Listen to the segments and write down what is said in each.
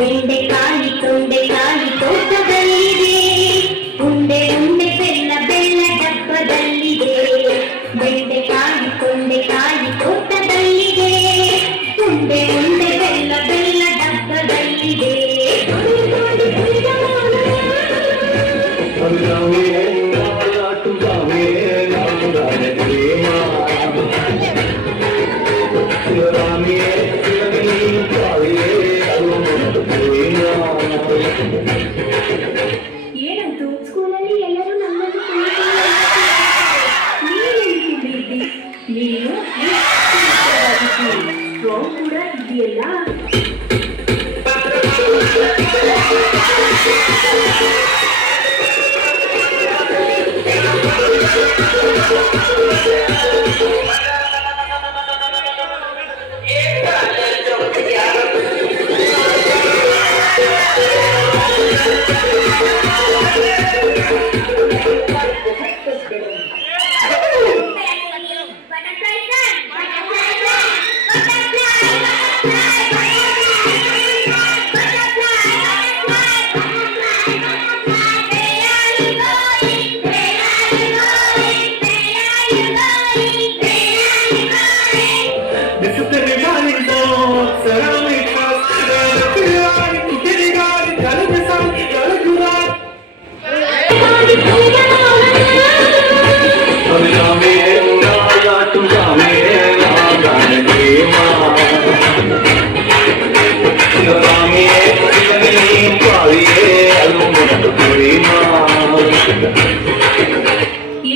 ಬೆಂಡೆಕಾಯಿ ತೊಂಡೆಕಾಯಿ ತೋಟದಲ್ಲಿದೆ, ಉಂಡೆ ಉಂಡೆ ಬೆಲ್ಲ ಬೆಲ್ಲ ಡಬ್ಬದಲ್ಲಿದೆ. ಬೆಂಡೆಕಾಯಿ ತೊಂಡೆಕಾಯಿ ತೋಟದಲ್ಲಿದೆ, ಉಂಡೆ ಉಂಡೆ ಬೆಲ್ಲ ಬೆಲ್ಲ ಡಬ್ಬದಲ್ಲಿದೆ. ಏನಂತೂ ಸ್ಕೂಲಲ್ಲಿ ಎಲ್ಲರೂ ನನ್ನನ್ನು ನೀನು ಕೂಡ ಇದೆಯಲ್ಲ.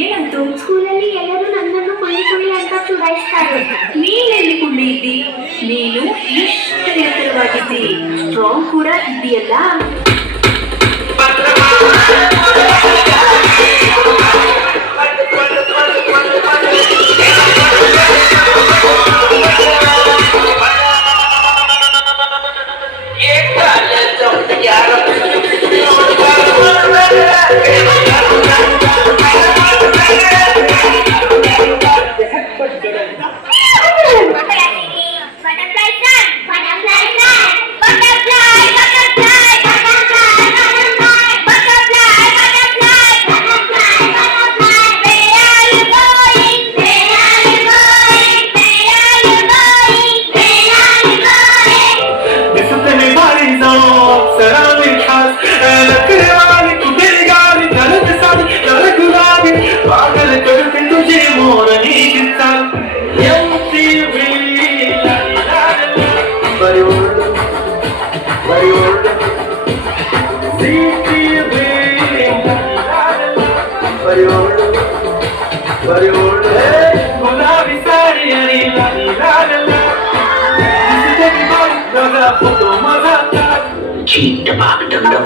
ಏನಂತೂ ಸ್ಕೂಲಲ್ಲಿ ಎಲ್ಲರೂ ನನ್ನನ್ನು ಕುಳ್ಳಿ ಕುಳ್ಳಿ ಅಂತ ಚುಡಾಯಿಸ್ತಾರೆ. ನೀನೆಲ್ಲಿ ಕುಳ್ಳಿದ್ದಿ? ನೀನು ಇಷ್ಟು ಎತ್ತರವಾಗಿದ್ದಿ, ಸ್ಟ್ರಾಂಗ್ ಕೂಡ ಇದೆಯಲ್ಲ. Keep the box dum dum.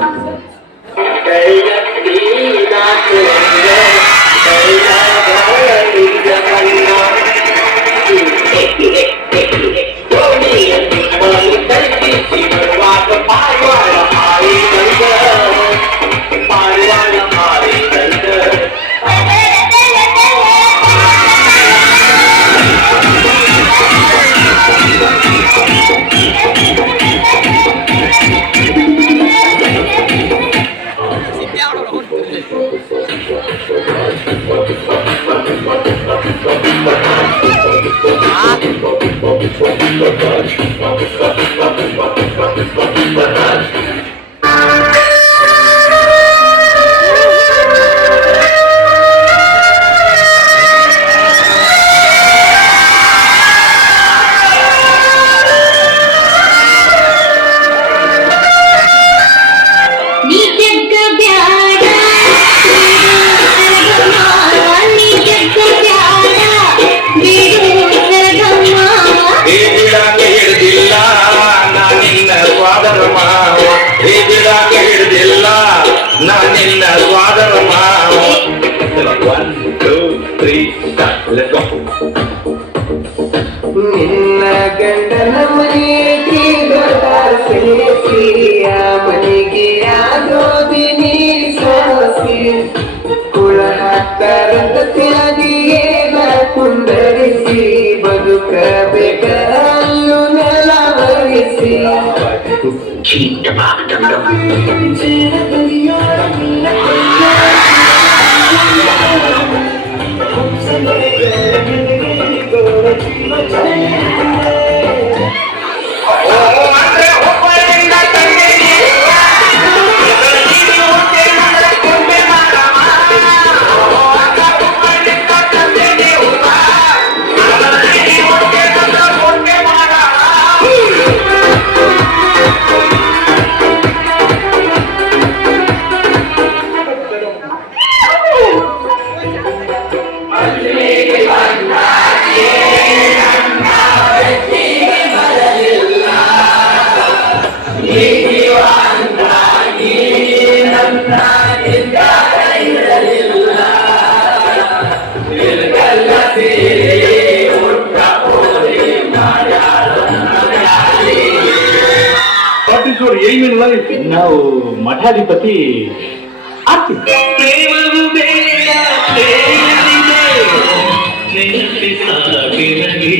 ನಾನಿನ್ನ ಸ್ವಾಗತ ಮಾವ 1 2 3 start let's go ನಿನ್ನ ಗಂಡನ ಮನೆಗೆ ದೊಡ್ಡಸಿಯ ಮನೆಗೆ ಯಾಗೋದಿ ನೀರು ಸೋಸಿ ಕುಳ ಹಾಕರಂತ ತ್ಯಾಗಿಯೇ ಕುಂದರಿಸಿ ಬದುಕಬೇಕ ಅಲ್ಲು ನೆಲ ವಹಿಸಿ Cheat the bug dum dum. ಏನಿಲ್ಲ ನಾವು ಮಠಾಧಿಪತಿ ಆಗ್ತೀವಿ. ಪ್ರೇಮವು ಬೇಡ ಪ್ರೇಮಿದೆ ನೆನಪಿಸಾಗಿರಲಿ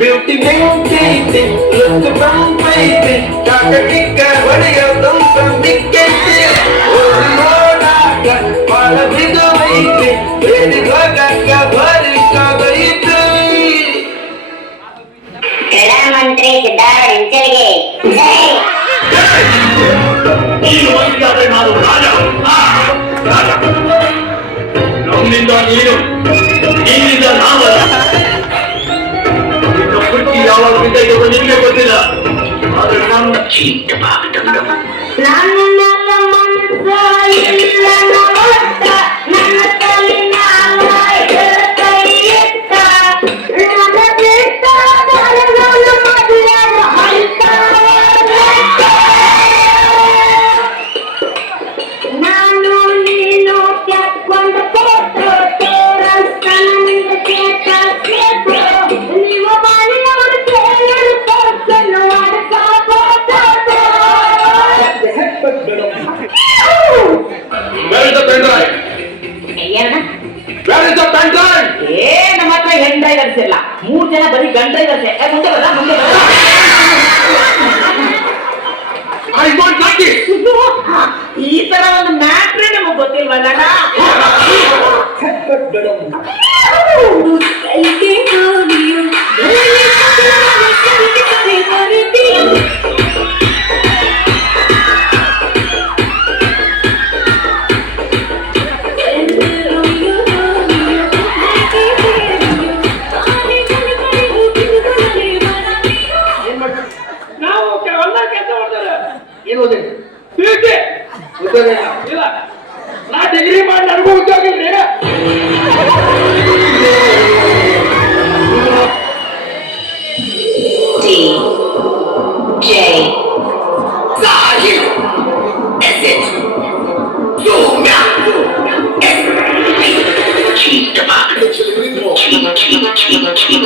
ಬ್ಯೂಟಿ ಬೇಕೈತೆ ಲುಕ್ ಬಂಪೈತೆ ಟಾಟಟಿಕ್ಕ ಹೊಡೆಯೋದು ಮಿಕ್ಕೈತೆ ನೋಡಾಕ ಬಾಳ ಬಿಡುವೈತೆ ಬೇಡಿ ಹೋಗಕ್ಕ ಬರಿಕಾಗೈತೆ ಪ್ರಧಾನಮಂತ್ರಿ ಸಿದ್ದರಾಮಯ್ಯ ಜೈ. ಈ ವಯಸ್ಸಾದ್ರೆ ನಾನು ರಾಜ ರಾಜ ನಮ್ಮಿಂದ ನೀನು ನಿನ್ನಿಂದ ನಾವಲ್ಲ ನಿನ್ನ ಹುಡುಕಿ ಯಾವಾಗ ಬಿದ್ದೈತೆ ನಿನಗೆ ಗೊತ್ತಿಲ್ಲ ಆದ್ರೆ ನನ್ನ Cheat the bug dum dum. ನನ್ನೆಲ್ಲ ಮನಸ್ಸ ಇಲ್ಲ ನವತ್ತ, ನನ್ನ ತಲೆನಾಲ ಕೈ ಎತ್ತ, ನನ್ನ ಬಿಟ್ಟ ಬರಗಾಲ ಮದುವೆಯಾದ ಹಂತವರೆಗೆ. ನಾನು ನೀನು ಕೆತ್ಕೊಂಡ ಫೋಟೋ ತೋರಿಸ್ತಾನಿಂದ ಕೇಟ ಸೇತು, ನೀವು ಮಾಡಿದವರು ಕೇಳಲು ತೋರಿಸಲು Where is the pen drive? ಏನ Where is the pen drive? ನಮ್ಮ ಹತ್ರ ಹೆಣ್ ಡ್ರೈವರ್ಸ್ ಇಲ್ಲ, 3 ಜನ ಬರೀ ಗಂಡ ಡ್ರೈವರ್ಸ್. ಮುಂದೆ ಬರ ಮುಂದೆ ಬರ. I don't like it. ಈ ತರ ಒಂದು ಮ್ಯಾಟ್ರೇ ನಮಗ್ ಗೊತ್ತಿಲ್ವಲ್ಲ. ನಾವು ಕೆಲಸ ಮಾಡ್ತಾರೆ ಏನು ಓದಿ ತಿರುಗಿ ಉದ್ಯೋಗ ಇಲ್ಲ ನಾ ಡಿಗ್ರಿ ಮಾಡಿ ನನಗೂ ಉದ್ಯೋಗ ಇಲ್ರಿ D J Sahil. That's it. Zoom out. Cheat the bug. Cheat, cheat, cheat, cheat,